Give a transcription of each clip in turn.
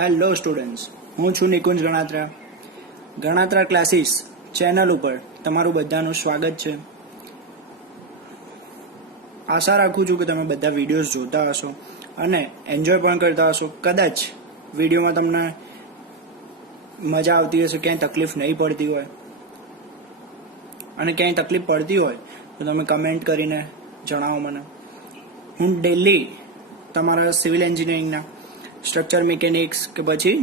Hello students, હું છું Nikunj Ganatra. Ganatra classes channel ઉપર તમારું બધાનું સ્વાગત છે. આશા રાખું છું કે તમે બધા વિડીયોઝ જોતા હશો અને એન્જોય પણ કરતા હશો. કદાચ વિડીયોમાં તમને મજા આવતી હશે, ક્યાંય તકલીફ નહીં પડતી હોય, અને ક્યાંય તકલીફ પડતી હોય તો તમે કમેન્ટ કરીને જણાવો મને. હું ડેલી તમારા સિવિલ એન્જિનિયરિંગના સ્ટ્રક્ચર મિકેનિક્સ કે પછી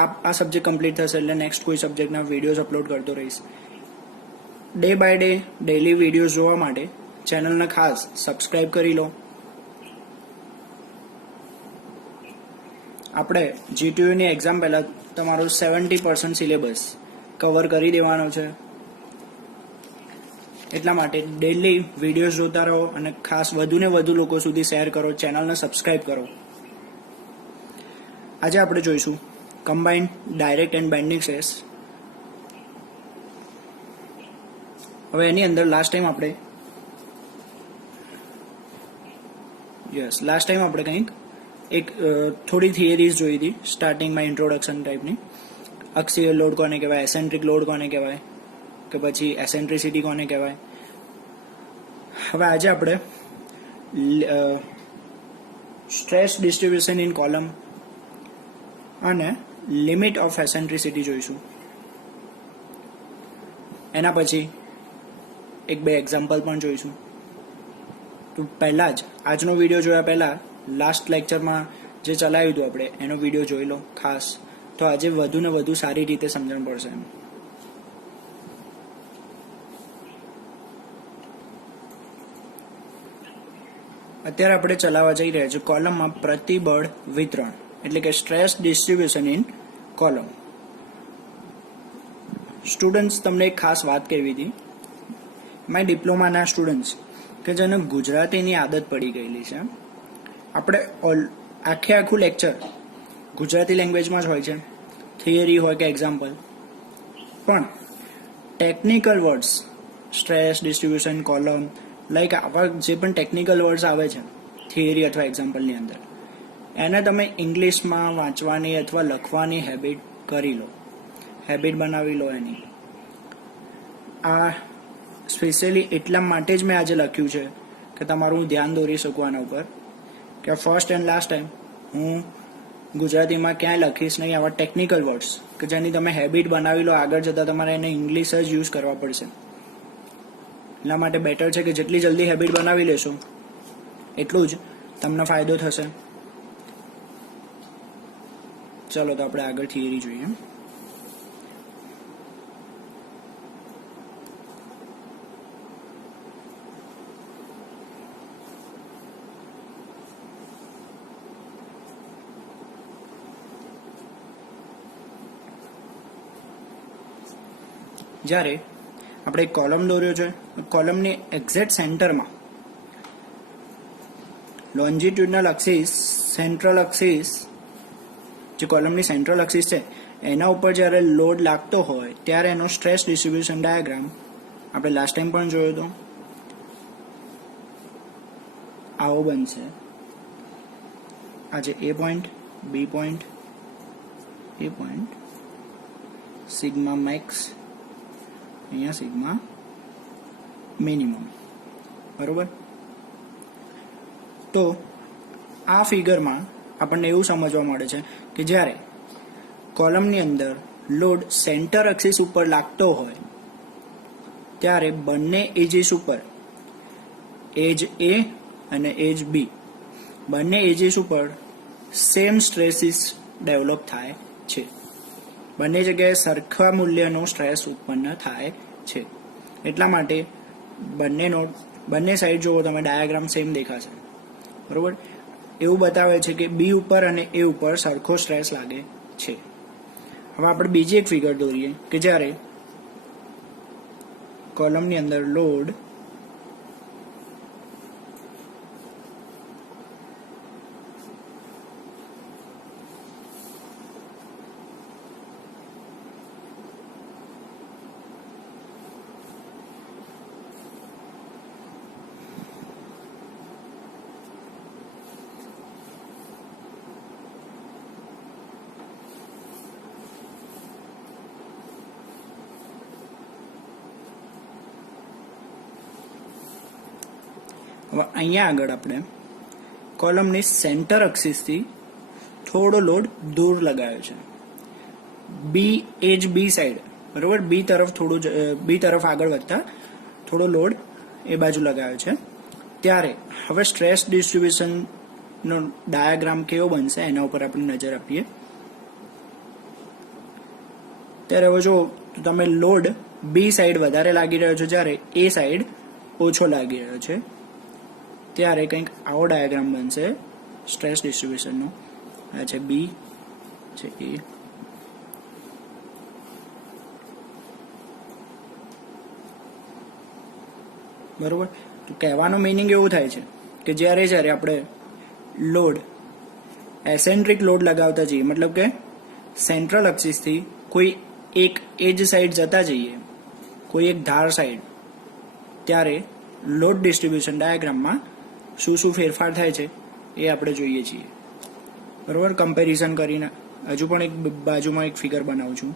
આ સબ્જેક્ટ કમ્પ્લીટ થશે એટલે નેક્સ્ટ કોઈ સબ્જેક્ટના વિડીયોઝ અપલોડ કરતો રહીશ. Day by day daily videos જોવા માટે ચેનલને ખાસ સબસ્ક્રાઈબ કરી લો. આપણે જીટીયુની એક્ઝામ પહેલાં તમારો 70% સિલેબસ કવર કરી દેવાનો છે. એટલા માટે ડેલી વિડીયોઝ જોતા રહો અને ખાસ વધુને વધુ લોકો સુધી શેર કરો, ચેનલને સબસ્ક્રાઈબ કરો. આજે આપણે જોઈશું combined direct and bending stress. હવે એની અંદર લાસ્ટ ટાઈમ આપણે કંઈક એક થોડી થિયરીઝ જોઈ હતી સ્ટાર્ટિંગમાં, ઇન્ટ્રોડક્શન ટાઈપની. અક્ષીય લોડ કોને કહેવાય, એસેન્ટ્રિક લોડ કોને કહેવાય, કે પછી એસેન્ટ્રિસિટી કોને કહેવાય. હવે આજે આપણે સ્ટ્રેસ ડિસ્ટ્રીબ્યુશન ઇન કોલમ અને લિમિટ ઓફ એસેન્ટ્રિસિટી જોઈશું. એના પછી એક બે એક્ઝામ્પલ પણ જોઈશું. તો પહેલાં જ આજનો વિડીયો જોયા પહેલાં લાસ્ટ લેક્ચરમાં જે ચલાવ્યું હતું આપણે એનો વિડીયો જોઈ લો ખાસ, તો આજે વધુ ને વધુ સારી રીતે સમજણ પડશે એમ. અત્યારે આપણે ચલાવવા જઈ રહ્યા છીએ કોલમમાં પ્રતિબળ વિતરણ, એટલે કે stress distribution in column. Students, તમને એક ખાસ વાત કહેવી હતી. મારી ડિપ્લોમાના સ્ટુડન્ટ્સ કે જેને ગુજરાતીની આદત પડી ગયેલી છે, આપણે આખું લેક્ચર ગુજરાતી લેંગ્વેજમાં જ હોય છે, થિયરી હોય કે એક્ઝામ્પલ, પણ technical words stress distribution column like આવા જે પણ ટેકનિકલ વર્ડ્સ આવે છે થિયરી અથવા એક્ઝામ્પલની અંદર, એને તમે ઇંગ્લિશમાં વાંચવાની અથવા લખવાની હેબિટ કરી લો, હેબિટ બનાવી લો એની. આ સ્પેશિયલી એટલા માટે જ મેં આજે લખ્યું છે કે તમારું ધ્યાન દોરી શકું આના ઉપર, કે ફર્સ્ટ એન્ડ લાસ્ટ ટાઈમ હું ગુજરાતીમાં ક્યાંય લખીશ નહીં આવા ટેકનિકલ વર્ડ્સ કે જેની તમે હેબિટ બનાવી લો. આગળ જતાં તમારે એને ઇંગ્લિશ જ યુઝ કરવા પડશે. એટલા માટે બેટર છે કે જેટલી જલ્દી હેબિટ બનાવી લેશો એટલું જ તમને ફાયદો થશે. ચલો તો આપણે આગળ થિયરી જોઈએ. જ્યારે આપણે એક કોલમ દોર્યો છે, કોલમની એક્ઝેક્ટ સેન્ટરમાં લોન્જિટ્યુડનલ એક્સિસ, સેન્ટ્રલ એક્સિસ, જે કોલમની સેન્ટ્રલ એક્સિસ છે એના ઉપર જ્યારે લોડ લાગતો હોય ત્યારે એનો સ્ટ્રેસ ડિસ્ટ્રીબ્યુશન ડાયાગ્રામ આપણે લાસ્ટ ટાઈમ પણ જોયો હતો. આવો બનશે. આજે એ point, B point, A point, sigma max, અહીંયા સિગ્મા મિનિમમ, બરોબર. તો આ ફિગરમાં આપણને એવું સમજવા મળે છે કે જ્યારે કોલમની અંદર લોડ સેન્ટર એક્સિસ ઉપર લાગતો હોય ત્યારે બંને એજીસ ઉપર, એજ એ અને એજ બી, બંને એજીસ ઉપર સેમ સ્ટ્રેસીસ ડેવલપ થાય છે. બંને જગ્યાએ સરખા મૂલ્યનો સ્ટ્રેસ ઉત્પન્ન થાય છે. એટલા માટે બંને સાઈડ જુઓ તમે, ડાયાગ્રામ સેમ દેખાશે, બરોબર. એવું બતાવે છે કે બી ઉપર અને એ ઉપર સરખો સ્ટ્રેસ લાગે છે. હવે આપણે બીજી એક ફિગર દોરીએ કે જ્યારે કોલમની અંદર લોડ હવે અહીંયા આગળ આપણે કોલમની સેન્ટર એક્સિસથી થોડો લોડ દૂર લગાવ્યો છે, બી સાઈડ, બરોબર, બી તરફ આગળ વધતા થોડો લોડ એ બાજુ લગાવ્યો છે. ત્યારે હવે સ્ટ્રેસ ડિસ્ટ્રીબ્યુશનનો ડાયાગ્રામ કેવો બનશે એના ઉપર આપણે નજર આપીએ. ત્યારે હવે જો તમે લોડ બી સાઈડ વધારે લાગી રહ્યો છે, જ્યારે એ સાઈડ ઓછો લાગી રહ્યો છે, ત્યારે કંઈક આવો ડાયાગ્રામ બનશે સ્ટ્રેસ ડિસ્ટ્રીબ્યુશનનો. આ છે બી, છે એ. બરોબર. તો કહેવાનો મિનિંગ એવું થાય છે કે જ્યારે આપણે લોડ એસેન્ટ્રિક લોડ લગાવતા જઈએ, મતલબ કે સેન્ટ્રલ એક્સિસથી કોઈ એક એજ સાઈડ જતા જઈએ, કોઈ એક ધાર સાઈડ, ત્યારે લોડ ડિસ્ટ્રીબ્યુશન ડાયાગ્રામમાં શું ફેરફાર થાય છે એ આપણે જોઈએ છીએ. બરોબર. કમ્પેરિઝન કરીને હજુ પણ એક બાજુમાં એક ફિગર બનાવું છું.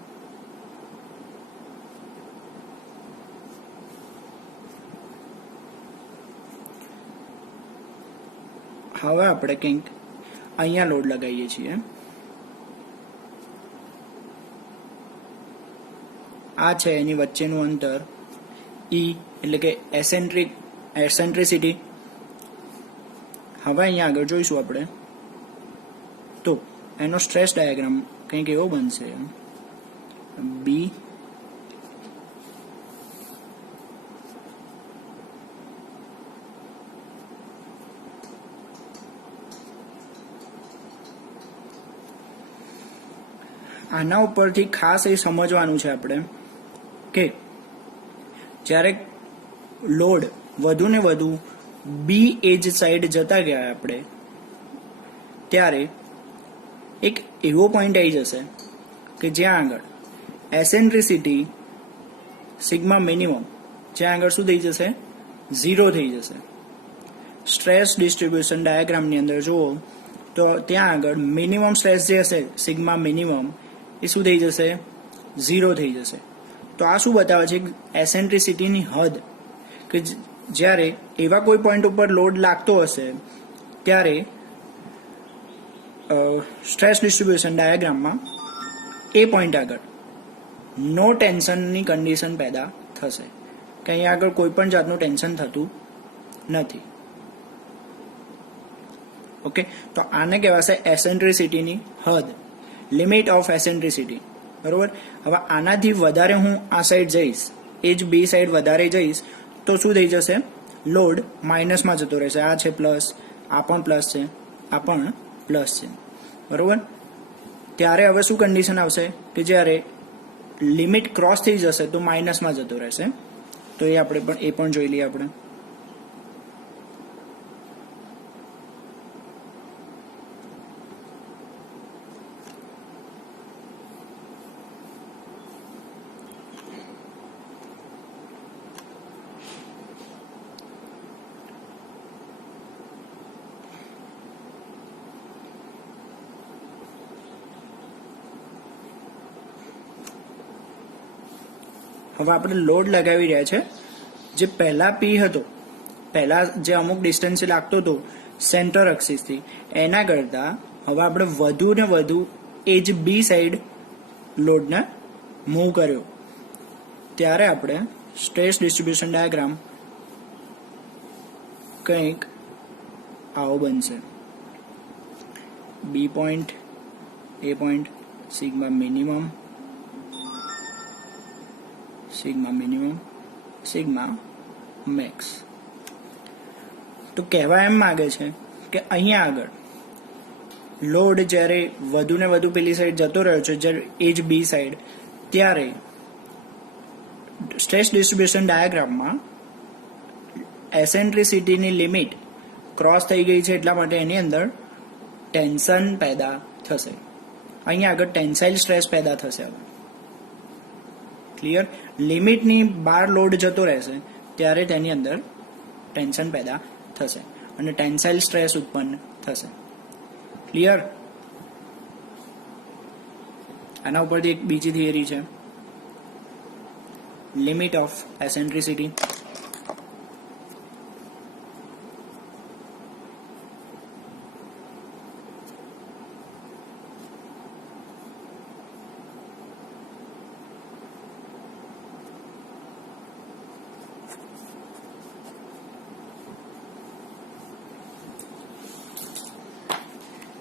હવે આપણે કંઈક અહીંયા લોડ લગાવીએ છીએ. આ છે એની વચ્ચેનું અંતર ઈ, એટલે કે એસેન્ટ્રિસિટી. હવે અહીંયા આગળ જોઈશું આપણે, તો એનો સ્ટ્રેસ ડાયાગ્રામ કંઈક એવો બનશે, બી આના ઉપરથી ખાસ એ સમજવાનું છે આપણે કે જ્યારે લોડ વધુ ને વધુ બી એજ સાઈડ જતા ગયા આપણે, ત્યારે એક એવો પોઈન્ટ આવી જશે કે જ્યાં આગળ એસેન્ટ્રિસિટી સિગ્મા મિનિમમ, જ્યાં આગળ શું થઈ જશે, 0 થઈ જશે. સ્ટ્રેસ ડિસ્ટ્રીબ્યુશન ડાયાગ્રામની અંદર જુઓ તો ત્યાં આગળ મિનિમમ સ્ટ્રેસ જે હશે સિગ્મા મિનિમમ એ શું થઈ જશે, 0 થઈ જશે. તો આ શું બતાવે છે, એસેન્ટ્રિસિટીની હદ, કે જ્યારે એવા કોઈ પોઈન્ટ ઉપર લોડ લાગતો હશે ત્યારે સ્ટ્રેસ ડિસ્ટ્રીબ્યુશન ડાયાગ્રામમાં એ પોઈન્ટ આગળ નો ટેન્શનની કન્ડિશન પેદા થશે, કે અહીંયા આગળ કોઈ પણ જાતનું ટેન્શન થતું નથી. ઓકે. તો આને કહેવાશે એસેન્ટ્રિસિટીની હદ, લિમિટ ઓફ એસેન્ટ્રિસિટી. બરોબર. હવે આનાથી વધારે હું આ સાઈડ જઈશ, એ જ બી સાઈડ વધારે જઈશ, તો શું થઈ જશે, લોડ માઇનસમાં જતો રહેશે. આ છે પ્લસ, આ પણ પ્લસ છે, આ પણ પ્લસ છે. બરોબર. ત્યારે હવે શું કન્ડિશન આવશે કે જ્યારે લિમિટ ક્રોસ થઈ જશે તો માઇનસમાં જતો રહેશે. તો એ પણ જોઈ લઈએ આપણે. હવે આપણે લોડ લગાવી રહ્યા છે, જે પહેલા પી હતો, પહેલા જે અમુક ડિસ્ટન્સે લાગતો હતો સેન્ટર એક્સિસથી, એના કરતાં હવે આપણે વધુ ને વધુ એ જ બી સાઈડ લોડને મૂવ કર્યો. ત્યારે આપણે સ્ટ્રેસ ડિસ્ટ્રીબ્યુશન ડાયાગ્રામ કંઈક આવો બનશે. B point, A point, sigma minimum, sigma max. તો કહેવા એમ માંગે છે કે અહીંયા આગળ લોડ જ્યારે વધુ ને વધુ પેલી સાઈડ જતો રહ્યો છે, જ્યારે એજ બી સાઈડ, ત્યારે સ્ટ્રેસ ડિસ્ટ્રીબ્યુશન ડાયાગ્રામમાં એસેન્ટ્રિસિટીની લિમિટ ક્રોસ થઈ ગઈ છે, એટલા માટે એની અંદર ટેન્શન પેદા થશે. અહીંયા આગળ ટેન્સાઇલ સ્ટ્રેસ પેદા થશે. ક્લિયર. લિમિટની બહાર લોડ જતો રહેશે ત્યારે તેની અંદર ટેન્શન પેદા થશે અને ટેન્સાઇલ સ્ટ્રેસ ઉત્પન્ન થશે. ક્લિયર. આના ઉપરથી એક બીજી થિયરી છે, લિમિટ ઓફ એસેન્ટ્રિસિટી.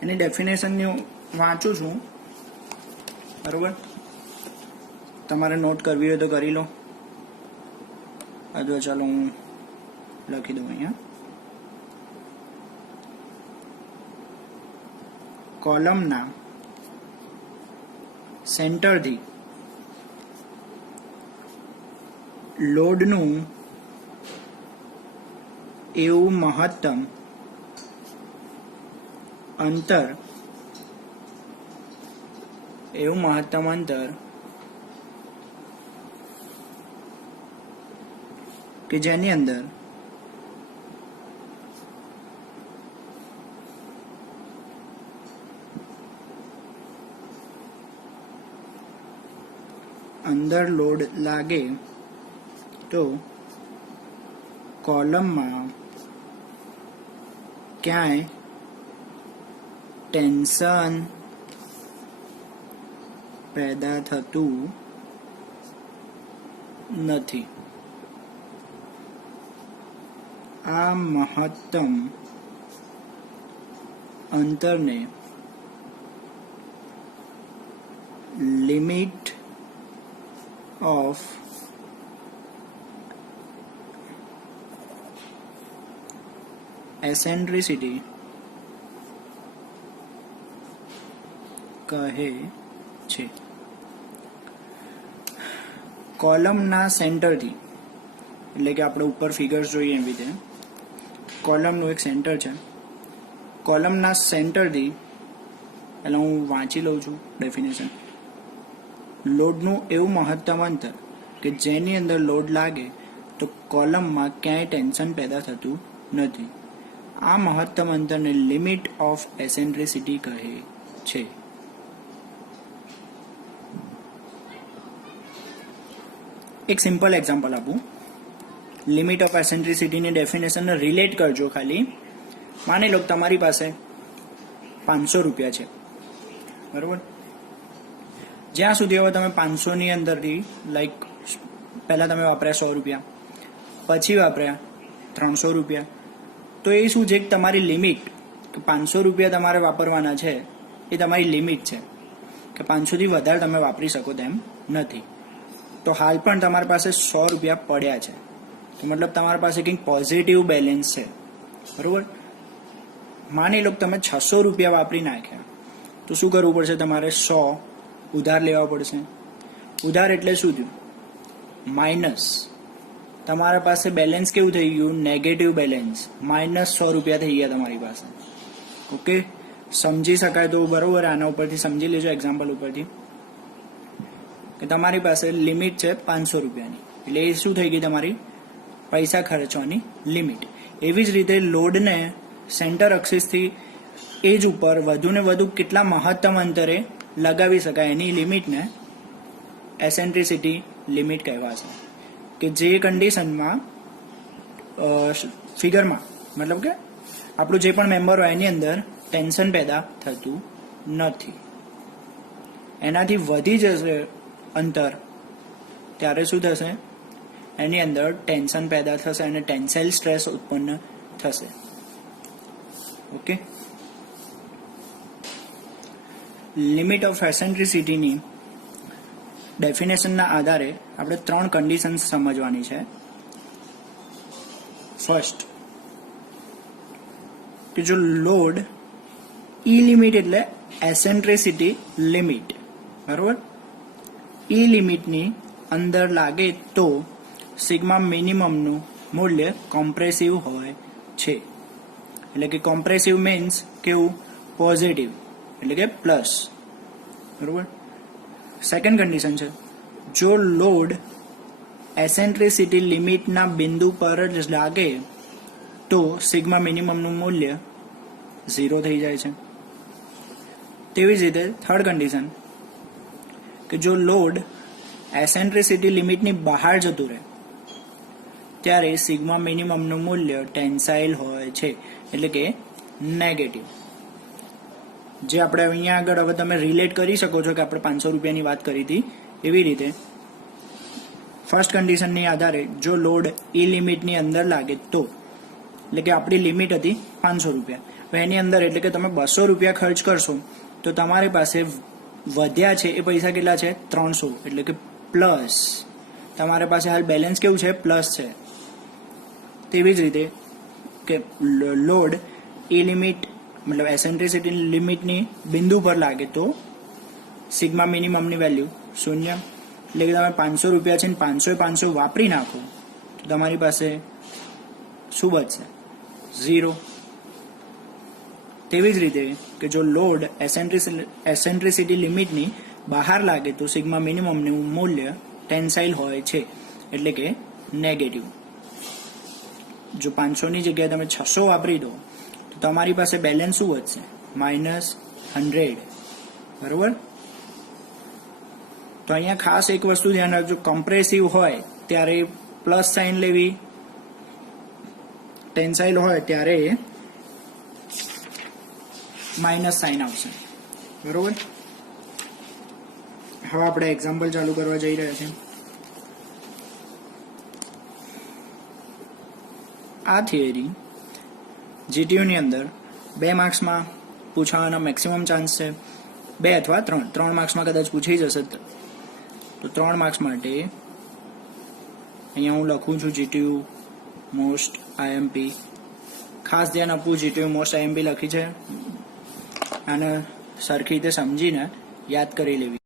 એની ડેફિનેશન હું વાંચું છું, બરોબર? તમારે નોટ કરવી હોય તો કરી લો, અથવા ચાલો હું લખી દઉં અહીંયા. કોલમના સેન્ટરથી લોડનું એવું મહત્તમ અંતર કે જેની અંદર અંદર લોડ લાગે તો કોલમમાં ક્યાંય ટેન્શન પેદા થતું નથી. આ મહત્તમ અંતરને લિમિટ ઓફ એસેન્ટ્રિસિટી કહે છે. કોલમના સેન્ટરથી, એટલે કે આપણે ઉપર ફિગર્સ જોઈએ એવી રીતે કોલમનું એક સેન્ટર છે. કોલમના સેન્ટરથી, એટલે હું વાંચી લઉં છું ડેફિનેશન. લોડનું એવું મહત્તમ અંતર કે જેની અંદર લોડ લાગે તો કોલમમાં ક્યાંય ટેન્શન પેદા થતું નથી. આ મહત્તમ અંતરને લિમિટ ઓફ એસેન્ટ્રિસિટી કહે છે. એક સિમ્પલ એક્ઝામ્પલ આપું. લિમિટ ઓફ એસેન્ટ્રિસિટીની ડેફિનેશનને રિલેટ કરજો. ખાલી માની લો તમારી પાસે 500 રૂપિયા છે, બરોબર? જ્યાં સુધી હવે તમે 500ની અંદરથી લાઈક પહેલાં તમે વાપર્યા 100 રૂપિયા, પછી વાપર્યા 300 રૂપિયા, તો એ શું છે કે તમારી લિમિટ, કે 500 રૂપિયા તમારે વાપરવાના છે એ તમારી લિમિટ છે, કે 500થી વધારે તમે વાપરી શકો તેમ નથી. તો હાલ પણ તમારી પાસે 100 રૂપિયા પડ્યા છે, તો મતલબ તમારી પાસે કંઈક પોઝિટિવ બેલેન્સ છે, બરોબર? માની લો તમે 600 રૂપિયા વાપરી નાખ્યા, તો શું કરવું પડશે? તમારે 100 ઉધાર લેવા પડશે. ઉધાર એટલે શું થયું? માઇનસ. તમારા પાસે બેલેન્સ કેવું થઈ ગયું? Negative balance. -100 રૂપિયા થઈ ગયા તમારી પાસે. ઓકે, સમજી શકાય તો બરોબર. આના ઉપરથી સમજી લેજો, એક્ઝામ્પલ ઉપરથી, કે તમારી પાસે લિમિટ છે 500 રૂપિયાની, એટલે એ શું થઈ ગઈ? તમારી પૈસા ખર્ચવાની લિમિટ. એવી જ રીતે લોડને સેન્ટર એક્સિસથી એજ ઉપર વધુને વધુ કેટલા મહત્તમ અંતરે લગાવી શકાય એની લિમિટને એસેન્ટ્રિસિટી લિમિટ કહેવાશે. કે જે કન્ડિશનમાં ફિગરમાં, મતલબ કે આપણું જે પણ મેમ્બર હોય એની અંદર ટેન્શન પેદા થતું નથી. એનાથી વધી જશે અંતર ત્યારે શું થશે? એની અંદર ટેન્શન પેદા થશે અને ટેન્સાઇલ સ્ટ્રેસ ઉત્પન્ન થશે. ઓકે, લિમિટ ઓફ એસેન્ટ્રિસિટીની ડેફિનેશનના આધારે આપણે 3 કન્ડિશન્સ સમજવાની છે. ફર્સ્ટ, કે જો લોડ ઈ લિમિટ એટલે એસેન્ટ્રિસિટી લિમિટ, બરોબર, ઈ લિમિટની અંદર લાગે તો સિગ્મા મિનિમમનું મૂલ્ય કોમ્પ્રેસિવ હોય છે. એટલે કે કોમ્પ્રેસિવ મીન્સ કેવું? પોઝિટિવ, એટલે કે પ્લસ, બરોબર. સેકન્ડ કન્ડિશન છે, જો લોડ એસેન્ટ્રિસિટી લિમિટના બિંદુ પર જ લાગે તો સિગ્મા મિનિમમનું મૂલ્ય 0 થઈ જાય છે. તેવી જ રીતે થર્ડ કન્ડિશન, કે જો લોડ એસેન્ટ્રિસિટી લિમિટની બહાર જતું રહે ત્યારે સિગ્મા મિનિમમનું મૂલ્ય ટેન્સાઇલ હોય છે, એટલે કે નેગેટિવ. જે આપણે અહીંયા આગળ હવે તમે રિલેટ કરી શકો છો કે આપણે 500 રૂપિયાની વાત કરી હતી એવી રીતે ફર્સ્ટ કન્ડિશનની આધારે જો લોડ ઈ લિમિટની અંદર લાગે તો, એટલે કે આપણી લિમિટ હતી 500 રૂપિયા તો એની અંદર એટલે કે તમે 200 રૂપિયા ખર્ચ કરશો તો તમારી પાસે વધ્યા છે એ પૈસા કેટલા છે 300, એટલે કે પ્લસ તમારી પાસે હાલ બેલેન્સ કેવું છે પ્લસ છે. તેવી જ રીતે કે લોડ એ લિમિટ મતલબ એસેન્ટ્રિસિટી લિમિટની બિંદુ પર લાગે તો સિગ્મા મિનિમમની વેલ્યુ 0, એટલે કે તમે 500 રૂપિયા છે ને 500 વાપરી નાખો તો તમારી પાસે શું બચશે 0. તેવી જ રીતે કે જો લોડ એસેન્ટ્રિસિટી લિમિટની બહાર લાગે તો સિગ્મા મિનિમમનું મૂલ્ય ટેન્સાઇલ હોય છે, એટલે કે નેગેટિવ. જો 500ની જગ્યાએ તમે 600 વાપરી દો તો તમારી પાસે બેલેન્સ શું વધશે -100. બરોબર. તો અહીંયા ખાસ એક વસ્તુ ધ્યાન રાખજો, કમ્પ્રેસિવ હોય ત્યારે પ્લસ સાઇન લેવી, ટેન્સાઇલ હોય ત્યારે માઇનસ સાઇન આવશે. બરોબર. હવે આપણે એક્ઝામ્પલ ચાલુ કરવા જઈ રહ્યા છીએ. આ થિયરી જીટીયુની અંદર 2 માર્ક્સમાં પૂછાવાનો મેક્સિમમ ચાન્સ છે, 2 અથવા 3 માર્ક્સમાં કદાચ પૂછાઈ જશે. તો 3 માર્ક્સ માટે અહીંયા હું લખું છું જીટીયુ મોસ્ટ આઈએમપી. ખાસ ધ્યાન આપવું, જીટીયુ મોસ્ટ આઈએમપી લખી છે અને સરખી રીતે સમજીને યાદ કરી લેવી.